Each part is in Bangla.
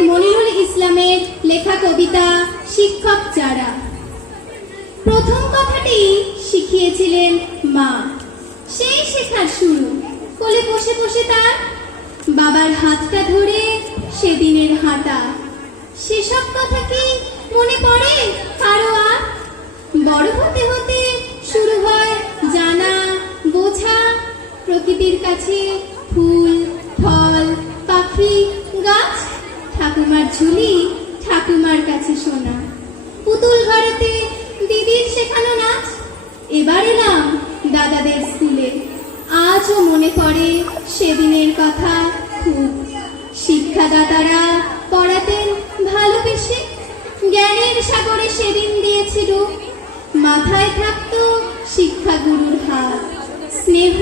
মনিরুল ইসলামের লেখা কবিতা শিক্ষক যারা। প্রথম কথাটি শিখিয়েছিলেন মা। সেই শেখার শুরু। কোলে বসে বসে তার বাবার হাতটা ধরে সেদিনের হাঁটা। সেসব কথা কি মনে পড়ে? কারও আর? বড় হতে হতে শুরু হয় জানা, বোঝা, প্রকৃতির কাছে ফুল, ফল ঠাকুমার ঝুলি ঠাকুমার কাছে শোনা পুতুল ঘরেতে দিদির শেখানো নাচ। এবার এলাম দাদাদের স্কুলে। আজও মনে পড়ে সেদিনের কথা খুব। শিক্ষাদাতারা পড়াতেন ভালোবেসে। জ্ঞানের সাগরে সেদিন দিয়েছে ডুব মাথায় থাকতো শিক্ষাগুরুর হাত। স্নেহ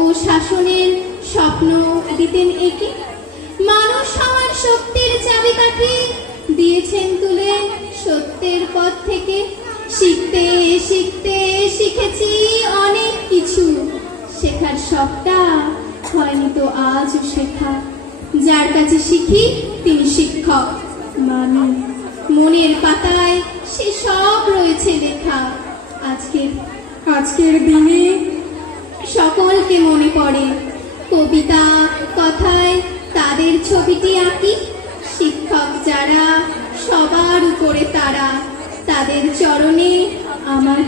ও শাসনের স্বপ্ন দিতেন একে। মানুষ হওয়ার শক্তির চাবিকাঠি দিয়েছেন তুলে সত্যের পথ থেকে। শিখতে শিখতে শিখেছি অনেক কিছু। শেখার সবটা হয়নি তো আজও শেখা। যার কাছে শিখি তিনি শিক্ষক। মামি, মনের পাতায় সে সব রয়েছে লেখা। আজকের আজকের দিনে সকলকে মনে পড়ে। কবিতা, কথায় তাদের ছবিটি আঁকি। শিক্ষক যারা সবার উপরে তারা। তাদের চরণে আমার